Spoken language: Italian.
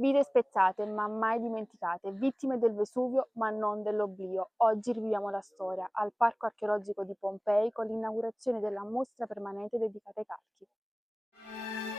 Vite spezzate ma mai dimenticate, vittime del Vesuvio ma non dell'oblio. Oggi riviviamo la storia al Parco Archeologico di Pompei con l'inaugurazione della mostra permanente dedicata ai calchi.